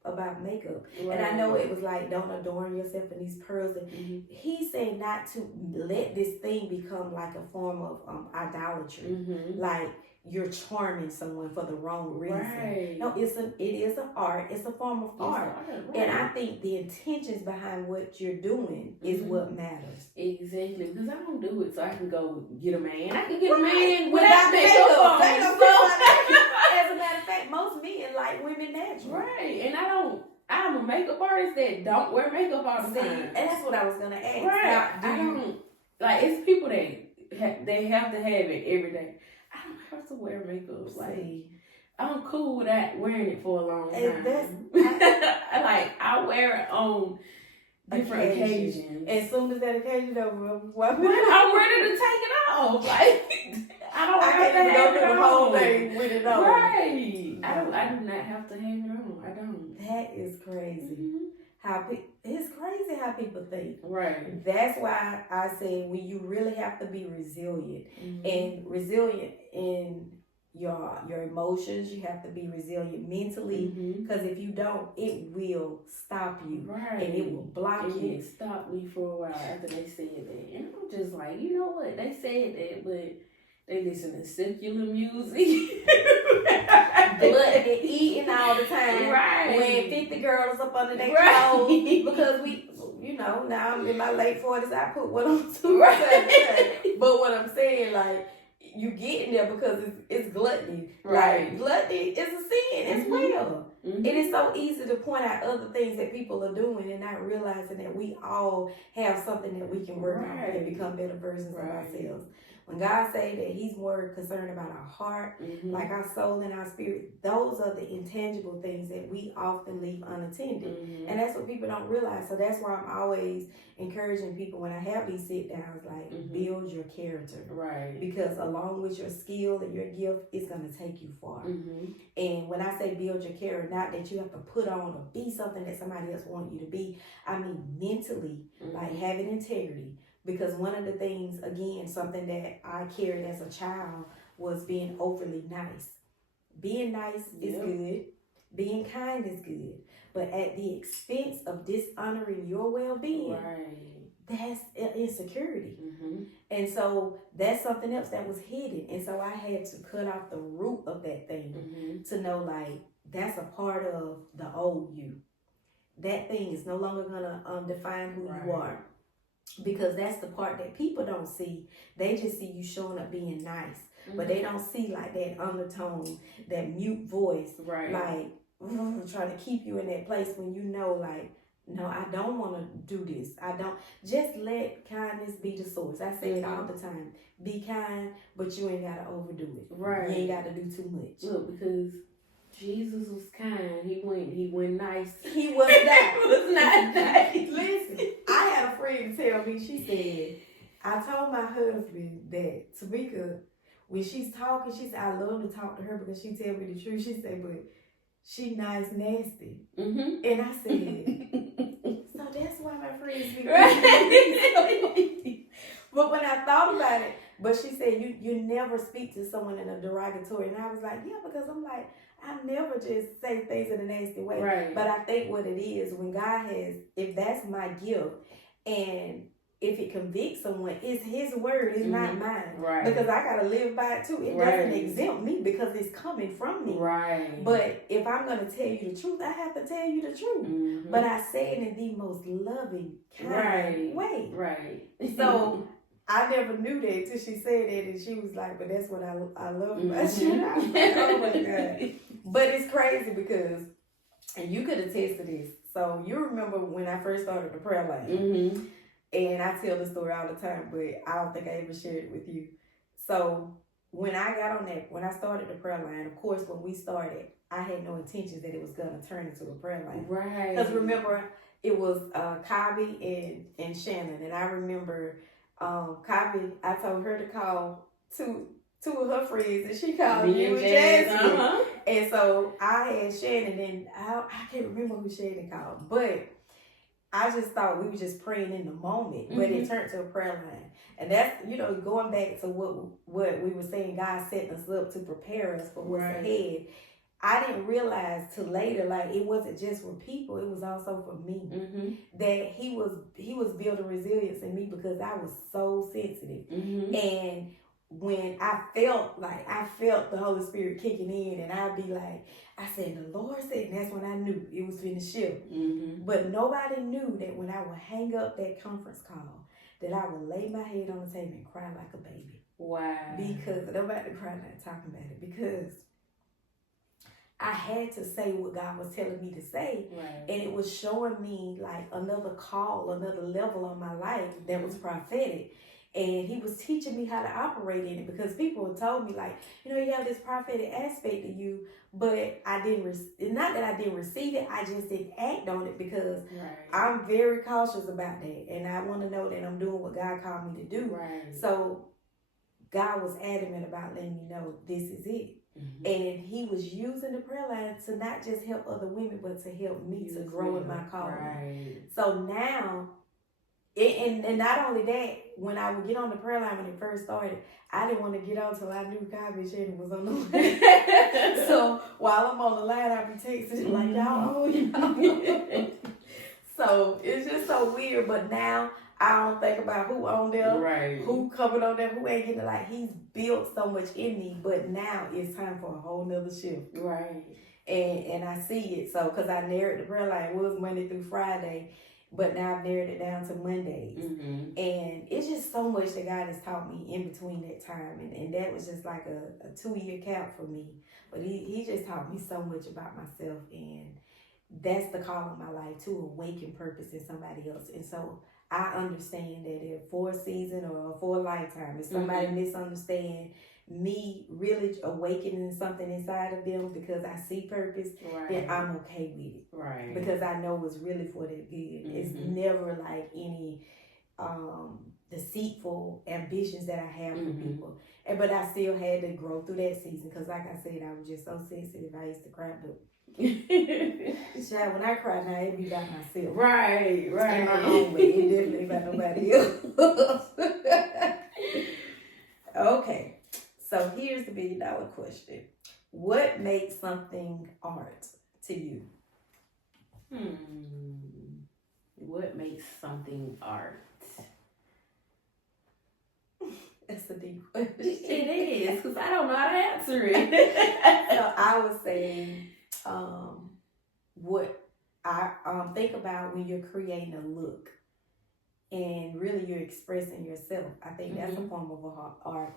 about makeup? And I know it was like, don't adorn yourself in these pearls. And he said not to let this thing become like a form of idolatry. Like you're charming someone for the wrong reason. No, it is an art. It's a form of art. And I think the intentions behind what you're doing is what matters. Exactly. Because I don't do it so I can go get a man. I can get a man without makeup on. As a matter of fact, most men like women natural. Right. And I'm a makeup artist that don't wear makeup all the time. And that's what I was going to ask. Right. Now, like, it's people that they have to have it every day. I don't have to wear makeup. Like, I'm cool with that, wearing it for a long time. Like, I wear it on different occasions. As soon as that occasion over, I'm ready to take it off. Like, I don't have to go through the whole thing with it on. Right. I do not have to have it on. I don't. That is crazy. It's crazy how people think. Right. That's why I say when you really have to be resilient and resilient in your emotions, you have to be resilient mentally, because if you don't, it will stop you. Right. And it will block you. It stopped me for a while after they said that. And I'm just like, you know what? They said that, but they listen to secular music. Blood and eating all the time. Right. When 50 girls up under their clothes. Because we, now I'm in my late 40s, I put one on too. But what I'm saying, like, you getting there because it's gluttony. Right. Like, gluttony is a sin as well. It is so easy to point out other things that people are doing and not realizing that we all have something that we can work on and become better versions of ourselves. When God say that he's more concerned about our heart, like our soul and our spirit, those are the intangible things that we often leave unattended. And that's what people don't realize. So that's why I'm always encouraging people when I have these sit downs, like build your character. Right. Because along with your skill and your gift, it's going to take you far. And when I say build your character, not that you have to put on or be something that somebody else wants you to be. I mean mentally, like having integrity. Because one of the things, again, something that I carried as a child was being overly nice. Being nice is good. Being kind is good. But at the expense of dishonoring your well-being, that's insecurity. And so that's something else that was hidden. And so I had to cut off the root of that thing to know, like, that's a part of the old you. That thing is no longer going to define who you are. Because that's the part that people don't see. They just see you showing up being nice. But they don't see like that undertone, that mute voice. Right. Like, trying to keep you in that place when you know, like, no, I don't want to do this. I don't. Just let kindness be the source. I say it all the time. Be kind, but you ain't got to overdo it. Right. You ain't got to do too much. Look, because Jesus was kind. He went nice. He was not. He was not nice. Listen, I had a friend tell me, she said, I told my husband that Tamika, when she's talking, she said, I love to talk to her because she tell me the truth. She said, but she nice, nasty. And I said, so that's why my friends be right. But when I thought about it, but she said, you never speak to someone in a derogatory. And I was like, yeah, because I'm like, I never just say things in a nasty way. Right. But I think what it is, when God has, if that's my gift, and if it convicts someone, it's his word, it's not mine. Right. Because I got to live by it too. It doesn't exempt me because it's coming from me. Right. But if I'm going to tell you the truth, I have to tell you the truth. But I say it in the most loving, kind way. Right. So I never knew that until she said that, and she was like, but that's what I love about you. I was like, oh my God. But it's crazy because, and you could attest to this. So you remember when I first started the prayer line, and I tell the story all the time, but I don't think I ever shared it with you. So when I got on that, when I started the prayer line, of course, when we started, I had no intentions that it was going to turn into a prayer line. Right. Because remember, it was Kabi and Shannon. And I remember Kabi, I told her to call two of her friends, and she called me and Jasmine. And so I had Shannon, and I can't remember who Shannon called, but I just thought we were just praying in the moment, but it turned to a prayer line. And that's, going back to what we were saying, God setting us up to prepare us for what's ahead. I didn't realize till later, like, it wasn't just for people, it was also for me. That he was building resilience in me because I was so sensitive. And when I felt the Holy Spirit kicking in, and I'd be like, I said, the Lord said, and that's when I knew it was finna shift. But nobody knew that when I would hang up that conference call, that I would lay my head on the table and cry like a baby. Wow. Because nobody cried like talking about it, because I had to say what God was telling me to say. And it was showing me like another call, another level on my life that was prophetic. And he was teaching me how to operate in it, because people had told me, like, you have this prophetic aspect to you, but I didn't, not that I didn't receive it, I just didn't act on it, because I'm very cautious about that. And I want to know that I'm doing what God called me to do. So God was adamant about letting me know this is it. And he was using the prayer line to not just help other women, but to help me to grow in my calling. So now, and not only that, when I would get on the prayer line when it first started, I didn't want to get on till I knew God and Shannon was on the line. So while I'm on the line, I'd be texting like, y'all. So it's just so weird. But now I don't think about who on there, who coming on there, who ain't getting it. Like, he's built so much in me, but now it's time for a whole nother shift. And I see it. So, because I narrowed the prayer line, it was Monday through Friday, but now I've narrowed it down to Mondays. And it's just so much that God has taught me in between that time. And that was just like a 2-year count for me. But he just taught me so much about myself. And that's the call of my life, to awaken purpose in somebody else. And so I understand that if for a season or for a lifetime, if somebody misunderstand me really awakening something inside of them because I see purpose, then I'm okay with it. Because I know it's really for their good. It's never like any deceitful ambitions that I have for people. But I still had to grow through that season, because like I said, I was just so sensitive. I used to cry, but child, when I cry now, it be about myself. In my own way. It definitely about nobody else. Okay. So here's the $1 billion question. What makes something art to you? What makes something art? That's a deep question. It is, because I don't know how to answer it. So I would say, what I think about when you're creating a look, and really you're expressing yourself. I think that's a form of art.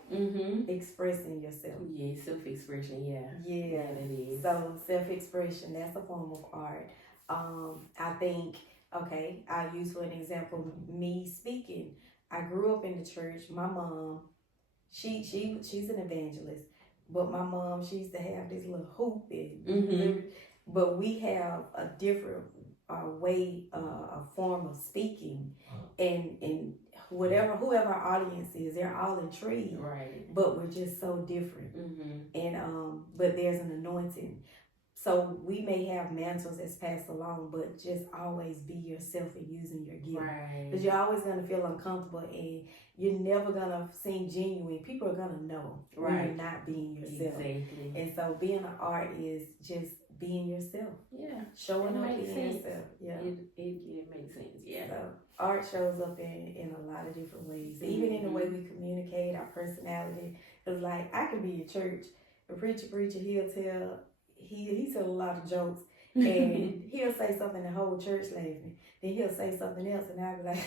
Expressing yourself. Self-expression. Yeah, it is. So self-expression, that's a form of art. I think, okay, I'll use for an example, me speaking. I grew up in the church. My mom, she's an evangelist, but my mom, she used to have this little hoop, and but we have a different way, a form of speaking, and whoever our audience is, they're all intrigued, but we're just so different. And but there's an anointing. So we may have mantles that's passed along, but just always be yourself and using your gift. Because you're always going to feel uncomfortable, and you're never going to seem genuine. People are going to know when you're not being yourself. And so being an art is just being yourself. Showing up being yourself. It makes sense. So art shows up in a lot of different ways. Even in the way we communicate, our personality. Because like, I could be in church, a preacher, he'll tell... He tell a lot of jokes, and he'll say something, the whole church laughing. Then he'll say something else, and I'll be like,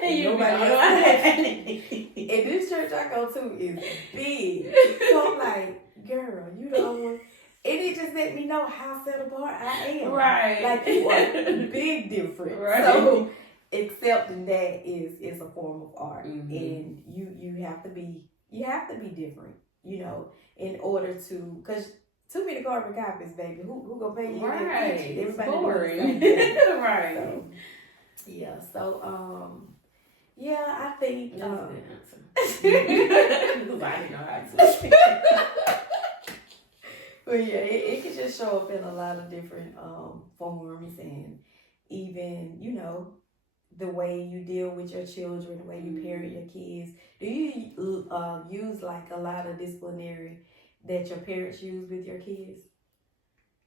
nobody else. And this church I go to is big. So I'm like, girl, you don't want. And it just let me know how set apart I am. Like, you are big different. So accepting that is a form of art. And you have to be you have to be different, in order to, because too many carbon copies, baby. Who gonna pay you? Right. Everybody boring. Right. So, yeah. So, yeah, I think. That's a good answer. Because I didn't know how to. But yeah, it can just show up in a lot of different forms, and even the way you deal with your children, the way you parent your kids. Do you use like a lot of disciplinary that your parents use with your kids?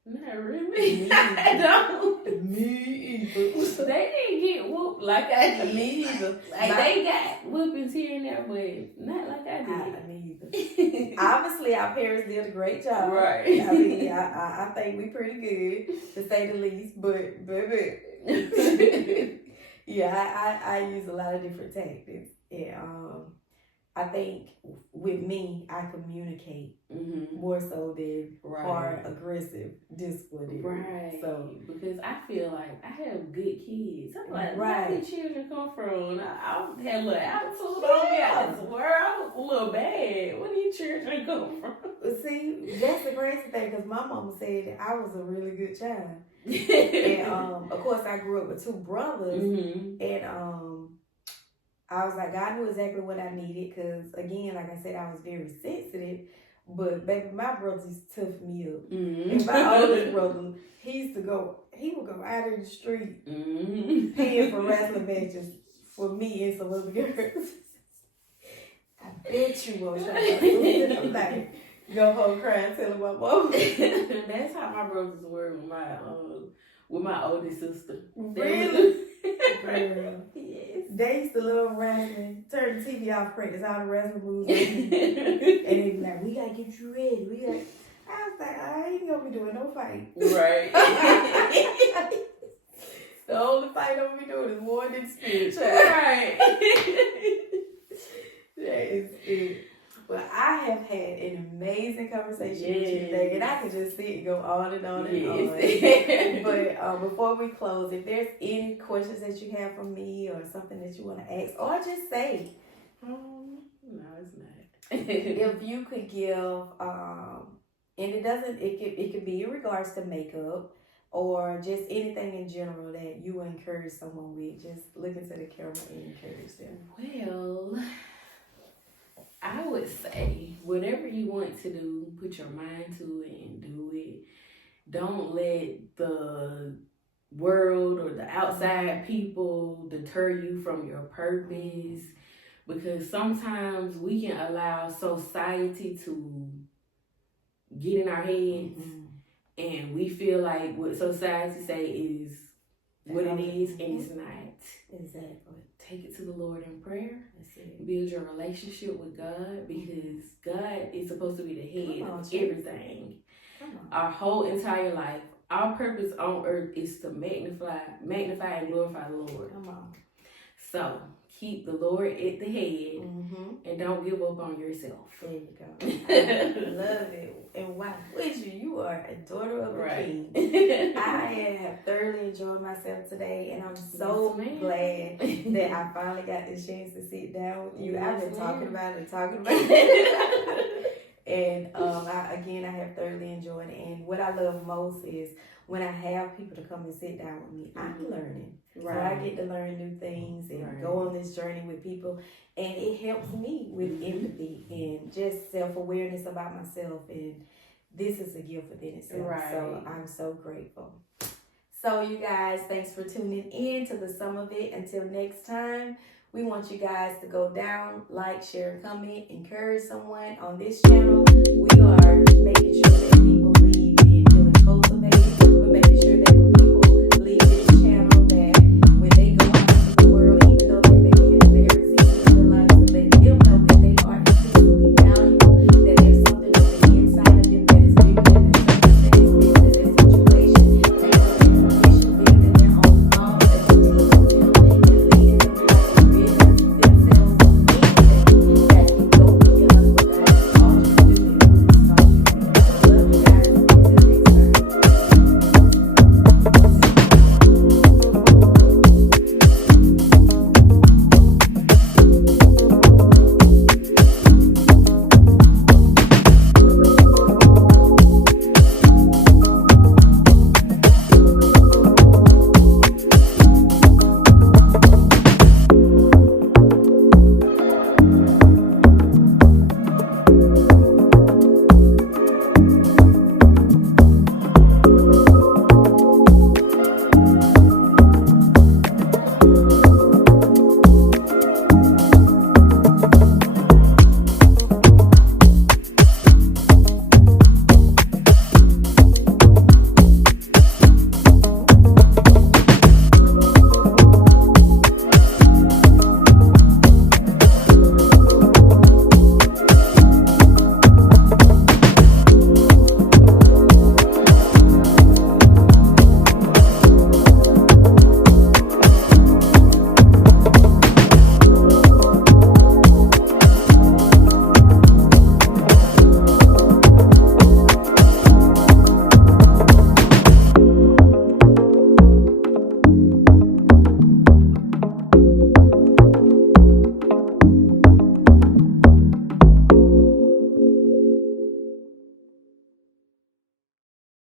Not really. I don't. Me either. They didn't get whooped like I did. Me either. Like they got whoopings here and there, but not like I did. Me either. Obviously, our parents did a great job. Right. I mean, I think we pretty good, to say the least. But baby, yeah, I use a lot of different tactics. Yeah. I think with me, I communicate more so than hard, aggressive, disciplinary. Right. So because I feel like I have good kids. I'm like, where did children come from? I had a little attitude on me. I swear I was a little bad. Where did children come from? See, that's the crazy thing, because my mama said that I was a really good child. And of course, I grew up with two brothers, and I was like, God knew exactly what I needed, because again, like I said, I was very sensitive. But baby, my brothers used to tough me up. And my oldest brother, he would go out in the street paying for wrestling matches for me and some other girls. I bet you won't try to. I'm like, go home crying, telling my mom. That's how my brothers were with my oldest sister. Really? Girl. Yes. They used to love wrestling. Turn the TV off, practice all the wrestling moves. And they be like, we gotta get you ready. I was like, I ain't gonna be doing no fight. Right. The only fight I'm gonna be doing is war in the spirit, child. Right. That is it. Well, I have had an amazing conversation with you today, and I can just sit and go on and on and on. But before we close, if there's any questions that you have for me or something that you want to ask, or just say, no, it's not. if you could give, and it could be in regards to makeup or just anything in general that you encourage someone with, just look into the camera and encourage them. Well, I would say whatever you want to do, put your mind to it and do it. Don't let the world or the outside people deter you from your purpose, because sometimes we can allow society to get in our heads and we feel like what society say is what it is, and it's not. Exactly. Take it to the Lord in prayer. That's it. Build your relationship with God, because God is supposed to be the head of everything. Our whole entire life, our purpose on earth is to magnify and glorify the Lord. Come on. So keep the Lord at the head and don't give up on yourself. There you go. I love it. And why would you? You are a daughter of the King. I have thoroughly enjoyed myself today, and I'm so glad that I finally got this chance to sit down with you. I've been talking about it. And I have thoroughly enjoyed it. And what I love most is when I have people to come and sit down with me, I'm learning. Right. So I get to learn new things and go on this journey with people. And it helps me with empathy and just self-awareness about myself. And this is a gift within itself. Right. So I'm so grateful. So you guys, thanks for tuning in to the Sum of It. Until next time, we want you guys to go down, like, share, comment, encourage someone on this channel. We are making sure that people leave and feeling closer